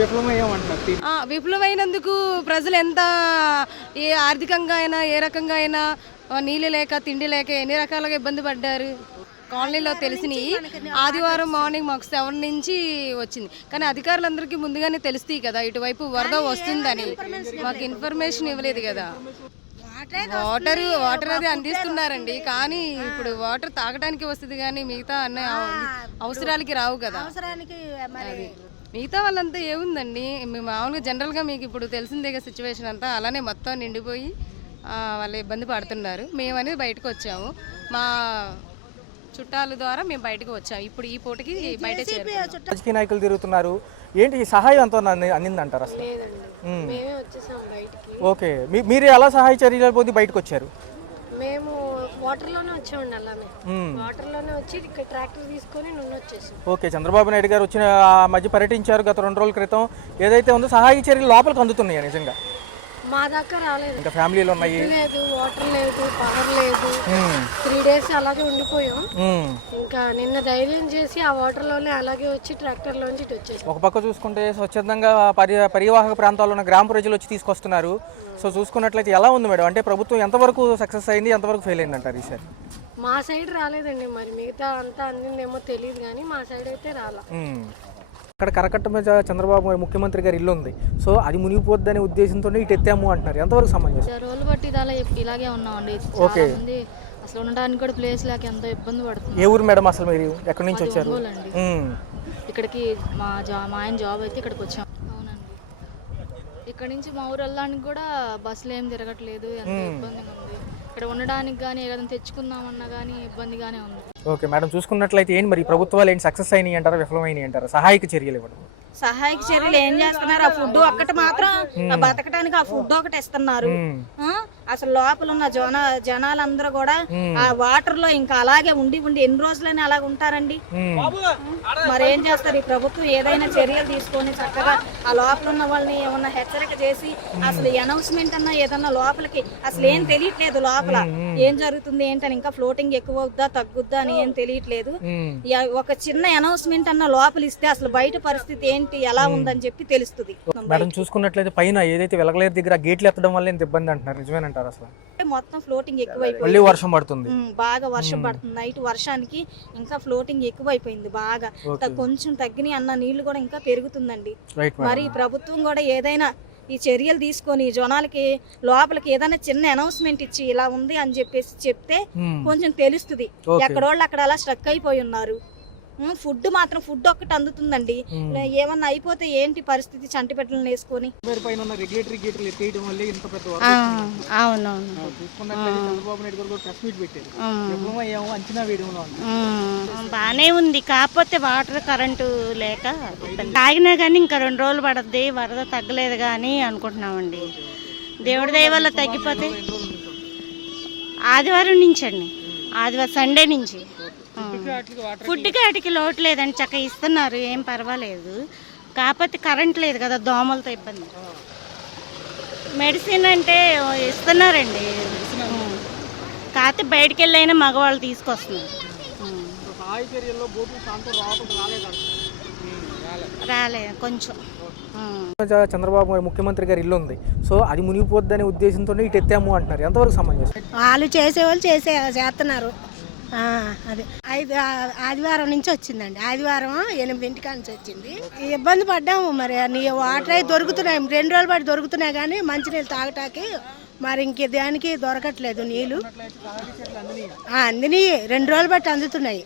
విఫలమయ్యామంటున్నారు. విఫలమైనందుకు ప్రజలు ఎంత ఆర్థికంగా అయినా ఏ రకంగా అయినా నీళ్ళు లేక తిండి లేక ఎన్ని రకాలుగా ఇబ్బంది పడ్డారు. కాలనీలో తెలిసినాయి. ఆదివారం మార్నింగ్ మాకు 7 నుంచి వచ్చింది. కానీ అధికారులందరికీ ముందుగానే తెలుస్తాయి కదా ఇటువైపు వరద వస్తుందని. మాకు ఇన్ఫర్మేషన్ ఇవ్వలేదు కదా. వాటర్ అది అందిస్తున్నారండి. కానీ ఇప్పుడు వాటర్ తాగడానికి వస్తుంది కానీ మిగతా అన్న అవసరాలకి రావు కదా. మిగతా వాళ్ళంతా ఏముందండి, మామూలుగా జనరల్గా మీకు ఇప్పుడు తెలిసిందే కదా సిచ్యువేషన్ అంతా. అలానే మొత్తం నిండిపోయి వాళ్ళు ఇబ్బంది పడుతున్నారు. మేము అనేది బయటకు వచ్చాము. మా చుట్టాల ద్వారా మేము బయటకు వచ్చాము. ఇప్పుడు ఈ పూటకి బయట రాజకీయ నాయకులు తిరుగుతున్నారు. ఏంటి ఈ సహాయం ఎంతో అందిందంటారు అసలు? ఓకే, మీరు ఎలా సహాయ చర్యలు పొంది బయటకు వచ్చారు? మేము వాటర్లోనే వచ్చామండి. అలానే వాటర్లోనే వచ్చి ఇక్కడ ట్రాక్టర్ తీసుకొని వచ్చేసాం. ఓకే, చంద్రబాబు నాయుడు గారు వచ్చిన మధ్య పర్యటించారు గత 2 రోజుల క్రితం. ఏదైతే ఉందో సహాయ చర్యలు లోపలికి అందుతున్నాయి నిజంగా? మా దాకా రాలేదు. ఇంకా ఫ్యామిలీలు ఉన్నాయి, లేదు వాటర్ లేదు, పవర్ లేదు. 3 days అలాగే ఉండిపోయాం. ఇంకా నిన్న ధైర్యం చేసి ఆ వాటర్ లోనే అలాగే వచ్చి ట్రాక్టర్ లోంచి వచ్చేసాం. ఒక పక్క చూసుకుంటే స్వచ్ఛందంగా పరివాహక ప్రాంతాల్లో ఉన్న గ్రామ ప్రజలు వచ్చి తీసుకొస్తున్నారు. సో చూసుకున్నట్లయితే ఎలా ఉంది మేడం? అంటే ప్రభుత్వం ఎంతవరకు సక్సెస్ అయింది, ఎంతవరకు ఫెయిల్ అయింది అంటారు ఈసారి? మా సైడ్ రాలేదండి. మరి మిగతా అంతా అందిందేమో తెలియదు కానీ మా సైడ్ అయితే రాలా. అక్కడ కరకట్ట మీద చంద్రబాబు ముఖ్యమంత్రి గారి ఇల్లు ఉంది. సో అది మునిగిపోద్దనే ఉద్దేశంతో ఇటు ఎత్తాము అంటున్నారు. ఎంతవరకు సమంజసం? రోజులు బట్టి ఇలాగే ఉన్నామండి. ఓకే, అసలు ఉండడానికి కూడా ప్లేస్ లేక ఎంతో ఇబ్బంది పడుతుంది. ఏ ఊరు మేడం అసలు? మీరు ఎక్కడి నుంచి వచ్చారు? ఇక్కడికి మా ఆయన జాబ్ అయితే ఇక్కడికి వచ్చాం. అవునండి, ఇక్కడ నుంచి మా ఊరు వెళ్ళడానికి కూడా బస్సులు ఏం తిరగట్లేదు. ఎంతో ఇబ్బందిగా ఉంది. ఇక్కడ ఉండడానికి కానీ ఏదైనా తెచ్చుకుందామన్నా కానీ ఇబ్బందిగానే ఉంది. ఓకే మేడం, చూసుకున్నట్లయితే ఏంటి మరి ప్రభుత్వాలు ఏంటి సక్సెస్ అయినాయి అంటారా, విఫలమైనాయి అంటారా సహాయక చర్యలు ఇవ్వడం? సహాయక చర్యలు ఏం చేస్తున్నారు? ఆ ఫుడ్ ఒక్కటి మాత్రం బతకడానికి ఆ ఫుడ్ ఒకటి ఇస్తున్నారు. అసలు లోపల ఉన్న జనాలందరూ కూడా ఆ వాటర్ లో ఇంకా అలాగే ఉండి ఎన్ని రోజులని అలాగ ఉంటారండి? మరి ఏం చేస్తారు? ఈ ప్రభుత్వం ఏదైనా చర్యలు తీసుకొని చక్కగా ఆ లోపల ఉన్న వాళ్ళని ఏమన్నా హెచ్చరిక చేసి అసలు అనౌన్స్మెంట్ అన్నా ఏదన్నా లోపలికి అసలు ఏం తెలియట్లేదు. లోపల ఏం జరుగుతుంది ఏంటని, ఇంకా ఫ్లోటింగ్ ఎక్కువ అవుద్దా తగ్గుద్దా అని ఏం తెలియట్లేదు. ఒక చిన్న అనౌన్స్మెంట్ అన్న లోపల ఇస్తే అసలు బయట పరిస్థితి ఏంటి ఎలా ఉందని చెప్పి తెలుస్తుంది. మేడం చూసుకున్నట్లయితే పైన ఏదైతే వెలగలేరు దగ్గర గేట్లు ఎత్తడం వల్ల ఎంత ఇబ్బంది అంటున్నారు, నిజమేనంటారు అసలు? మొత్తం ఫ్లోటింగ్ ఎక్కువైపోయింది. మళ్ళీ వర్షం పడుతుంది, బాగా వర్షం పడుతుంది. నైట్ వర్షానికి ఇంకా ఫ్లోటింగ్ ఎక్కువైపోయింది. బాగా కొంచెం తగ్గిన అన్న నీళ్లు కూడా ఇంకా పెరుగుతుందండి. మరి ప్రభుత్వం కూడా ఏదైనా ఈ చర్యలు తీసుకొని జనాలకి లోపలికి ఏదైనా చిన్న అనౌన్స్మెంట్ ఇచ్చి ఇలా ఉంది అని చెప్పేసి చెప్తే కొంచెం తెలుస్తుంది. ఎక్కడోళ్ళు అక్కడ అలా స్ట్రక్ అయిపోయి ఉన్నారు. ఫుడ్ మాత్రం ఫుడ్ ఒక్కటి అందుతుందండి. ఏమన్నా అయిపోతే ఏంటి పరిస్థితి? చంటి పెట్టలను వేసుకొని బానే ఉంది. కాకపోతే వాటర్ కరెంటు లేక తాగినా కానీ ఇంకా 2 రోజులు పడద్ది. వరద తగ్గలేదు కానీ అనుకుంటున్నామండి. దేవుడి దయ వల్ల తగ్గిపోతే ఆదివారం నుంచి అండి, ఆదివారం సండే నుంచి. ఫుడ్కి వాటికి లోటు లేదండి, చక్కగా ఇస్తున్నారు, ఏం పర్వాలేదు. కాకపోతే కరెంట్ లేదు కదా, దోమలతో ఇబ్బంది. మెడిసిన్ అంటే ఇస్తున్నారండి, కాకపోతే బయటికి వెళ్ళైనా మగవాళ్ళు తీసుకొస్తున్నారు. రాలే కొంచెం. చంద్రబాబు ముఖ్యమంత్రి గారి ఇల్లు ఉంది. సో అది మునిగిపోద్దనే ఉద్దేశంతో ఇటు ఎత్తాము అంటున్నారు. ఎంతవరకు సమంజసం? వాళ్ళు చేసేవాళ్ళు చేస్తున్నారు. అదే ఆదివారం నుంచి వచ్చిందండి. ఆదివారం 8 నుంచి వచ్చింది. ఇబ్బంది పడ్డాము. మరి వాటర్ అయితే దొరుకుతున్నాయి, 2 రోజులు బట్టి దొరుకుతున్నాయి కానీ మంచినీళ్ళు తాగటానికి మరి ఇంక దానికి దొరకట్లేదు నీళ్ళు. అందిని 2 రోజులు బట్టి అందుతున్నాయి.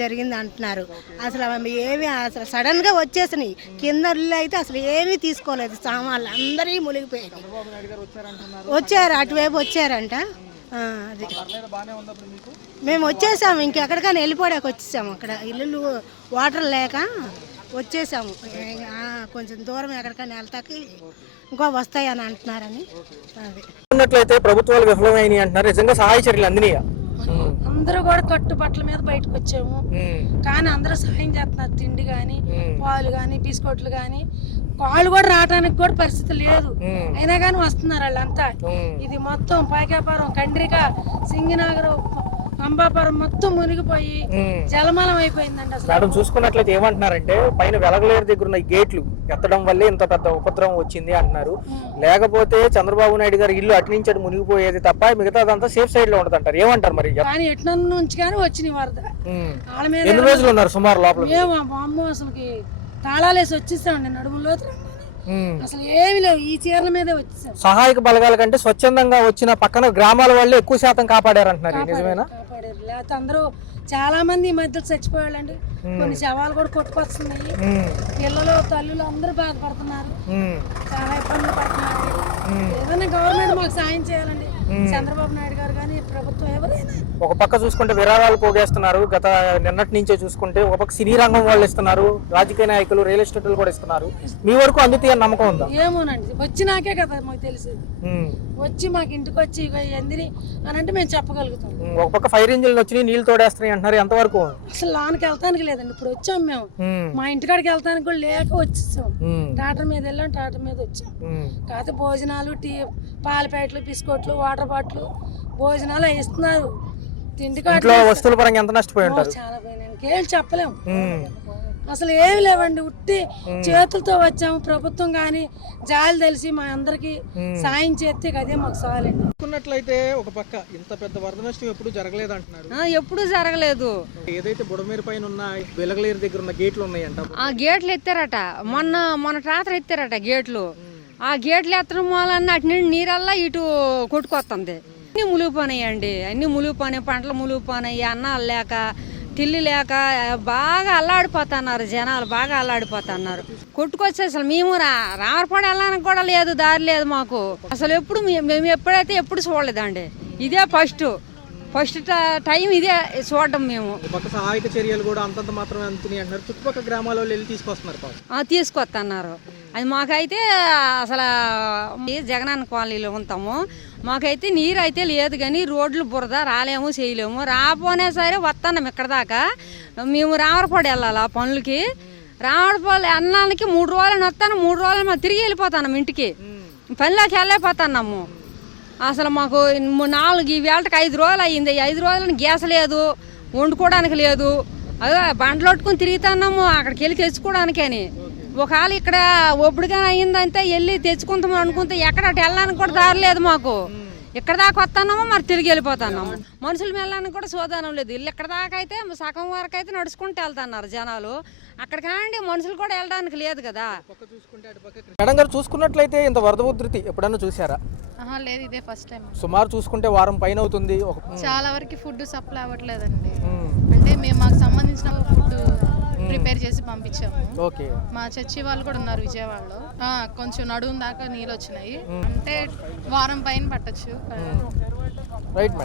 జరిగింది అంటున్నారు. అసలు ఏమి అసలు సడన్ గా వచ్చేసినాయి. కింద అయితే అసలు ఏమీ తీసుకోలేదు. సామాన్లు అందరి మునిగిపోయాయి. వచ్చారు, అటువైపు వచ్చారంట. అది మేము వచ్చేసాము, ఇంకెక్కడికైనా వెళ్ళిపోయాక వచ్చేసాము. అక్కడ ఇల్లు వాటర్ లేక వచ్చేసాము. కొంచెం దూరం ఎక్కడికైనా వెళ్తాకి ఇంకో వస్తాయని అంటున్నారని. అది ప్రభుత్వాలు విఫలమైనవి అంటున్నారు. నిజంగా సహాయ చర్యలు అందినాయా? అందరూ కూడా కట్టుబట్టల మీద బయటకు వచ్చాము. కానీ అందరూ సహాయం చేస్తున్నారు. తిండి గాని, పాలు గాని, బిస్కెట్లు గాని, కాళ్ళు కూడా రావడానికి కూడా పరిస్థితి లేదు. అయినా కానీ వస్తున్నారు వాళ్ళంతా. ఇది మొత్తం పాయకాపురం, కండ్రిక, సింగినగర్, రంభాపురం మొత్తం మునిగిపోయి జలమలం అయిపోయిందండి అసలు. మేడం చూసుకున్నట్లయితే ఏమంటున్నారంటే పైన వెలగలేరు దగ్గర ఉన్న ఈ గేట్లు ఎత్తడం వల్లే ఇంత పెద్ద ఉపద్రవం వచ్చింది అంటున్నారు. లేకపోతే చంద్రబాబు నాయుడు గారు ఇల్లు అటు నుంచి అటు మునిగిపోయేది తప్ప మిగతాదంతా సేఫ్ సైడ్ లో ఉంటుంది అంటారు. ఏమంటారు మరి? కానీ ఎట్ల నుంచి కానీ వచ్చినాయి వరద. వాళ్ళ మీద ఎన్ని రోజులు ఉన్నారు సుమారు లోపల? మేము అమ్మ అసలుకి తాళాలేసి వచ్చేసామండి నడుములో. అసలు ఏమి లేవు, ఈ చీరల మీదే వచ్చేసాం. సహాయక బలగాల కంటే స్వచ్ఛందంగా వచ్చిన పక్కన గ్రామాల వాళ్ళే ఎక్కువ శాతం కాపాడారు అంటున్నారు. నిజమేనా? కాపాడారు. లేకపోతే అందరూ చాలా మంది ఈ మధ్యలో చచ్చిపోయాళ్ళండి. కొన్ని శవాలు కూడా కొట్టుకొస్తున్నాయి. పిల్లలు తల్లులు అందరూ బాధపడుతున్నారు, చాలా ఇబ్బందులు పడుతున్నారు. ఏదైనా గవర్నమెంట్ మాకు సాయం చేయాలండి. చంద్రబాబు నాయుడు గారు కానీ ప్రభుత్వం ఎవరైనా. ఒక పక్క చూసుకుంటే విరాళాలు పోగేస్తున్నారు. గత నిన్నటి నుంచే చూసుకుంటే ఒక పక్క సినీ రంగం వాళ్ళు ఇస్తున్నారు, రాజకీయ నాయకులు, రియల్ ఎస్టేట్లు కూడా ఇస్తున్నారు. మీ వరకు అందుతాయని నమ్మకం ఉందా? ఏమోనండి, వచ్చినాకే కదా మాకు తెలిసేది. వచ్చి మాకు ఇంటికి వచ్చి ఎందిని అని అంటే మేము చెప్పగలుగుతాం. ఒక పక్క ఫైర్ ఇంజిన్లు వచ్చి నీళ్లు తోడేస్తున్నాయి అంటున్నారు. ఎంతవరకు? అసలు లోనికి వెళ్తానికి లేదండి. ఇప్పుడు వచ్చాం మేము, మా ఇంటికాడికి వెళ్తానికి కూడా లేక వచ్చేసాం. ట్రాక్టర్ మీద వెళ్ళాం, ట్రాక్టర్ మీద వచ్చాం. కాకపోతే భోజనాలు, టీ, పాల ప్యాకెట్లు, బిస్కెట్లు, వాటర్ బాటిల్, భోజనాలు ఇస్తున్నారు. ఇంట్లో వస్తువుల పరంగా ఎంత నష్టపోయి ఉంటారు? చాలా పోయినాయి, ఇంకేం చెప్పలేము. అసలు ఏమి లేవండి, ఉట్టి చేతులతో వచ్చాము. ప్రభుత్వం కానీ జాలి తెలిసి మా అందరికి సాయం చేస్తే అదే మాకు చాలండి. చూసుకున్నట్లయితే ఒక పక్క ఇంత పెద్ద వరద నష్టం ఎప్పుడు జరగలేదు అంటున్నారు. ఎప్పుడు జరగలేదు. ఏదైతే బుడమేరు పైన ఉన్న వెలగలేరు దగ్గర ఉన్న గేట్లు ఉన్నాయంట, ఆ గేట్లు ఎత్తారట. మొన్న ట్రాక్టర్ ఎత్తారట గేట్లు. ఆ గేట్లు ఎత్తడం వలన అటు నుండి నీరల్లా ఇటు కొట్టుకొస్తుంది. అన్ని మునిగిపోయినాయండి, అన్ని మునిగిపోయినాయి. పంటలు మునిగిపోయినాయి. అన్నాలు లేక, తిల్లి లేక బాగా అల్లాడిపోతున్నారు జనాలు, బాగా అల్లాడిపోతున్నారు. కొట్టుకొచ్చి అసలు మేము రామరపాడు వెళ్ళడానికి కూడా లేదు, దారి లేదు మాకు. అసలు ఎప్పుడు మేము ఎప్పుడైతే ఎప్పుడు చూడలేదండి. ఇదే ఫస్ట్ టైం ఇదే చూడడం మేము. పక్క సహాయక చర్యలు కూడా అంతంత మాత్రమే అందుతున్నాయి అంటున్నారు. చుట్టుపక్కల గ్రామాల వాళ్ళు వెళ్ళి తీసుకొస్తున్నారు. తీసుకొస్తున్నారు. అది మాకైతే అసలు జగనన్న కాలనీలో ఉంటాము. మాకైతే నీరు అయితే లేదు, కానీ రోడ్లు బురద, రాలేము చేయలేము. రాపోనే సరే వస్తున్నాం ఇక్కడ దాకా. మేము రామరపాడు వెళ్ళాలి ఆ పనులకి. రామరపాడు అన్నానికి 3 రోజులు వస్తాను, 3 రోజులు మేము తిరిగి వెళ్ళిపోతున్నాం ఇంటికి. పనిలోకి వెళ్ళైపోతున్నాము. అసలు మాకు 4 వేళకి 5 రోజులు అయ్యింది. 5 రోజులని గ్యాస్ లేదు, వండుకోవడానికి లేదు. అదే బండ్లు పట్టుకుని తిరుగుతున్నాము అక్కడికి వెళ్ళి తెచ్చుకోవడానికని. ఒకవేళ ఇక్కడ ఒప్పుడుగా అయ్యిందంటే వెళ్ళి తెచ్చుకుంటాము అనుకుంటే ఎక్కడ అటు వెళ్ళడానికి కూడా దారి లేదు మాకు. ఇక్కడ దాకా వస్తున్నామో మరి తిరిగి వెళ్ళిపోతున్నాము. మనుషులు వెళ్ళడానికి కూడా సోదానం లేదు. ఇల్లు ఇక్కడ దాకా అయితే సగం వరకు అయితే నడుచుకుంటూ వెళ్తున్నారు జనాలు. అక్కడ కాండి మనుషులు కూడా వెళ్ళడానికి లేదు కదా. మేడం గారు చూసుకున్నట్లయితే ఇంత వరద ఉధృతి ఎప్పుడన్నా చూసారా? లేదు, ఇదే ఫస్ట్ టైం. సుమారు చూసుకుంటే వారం పైన అవుతుంది. చాలా వరకు ఫుడ్ సప్లై అవ్వట్లేదండి. అంటే మేము మాకు సంబంధించిన ఫుడ్ ప్రిపేర్ చేసి పంపించాము. ఓకే. మా చర్చి వాళ్ళు కూడా ఉన్నారు విజయవాడలో. కొంచెం నడుము దాకా నీళ్ళు వచ్చినాయి. అంటే వారం పైన పట్టొచ్చు. Right madam.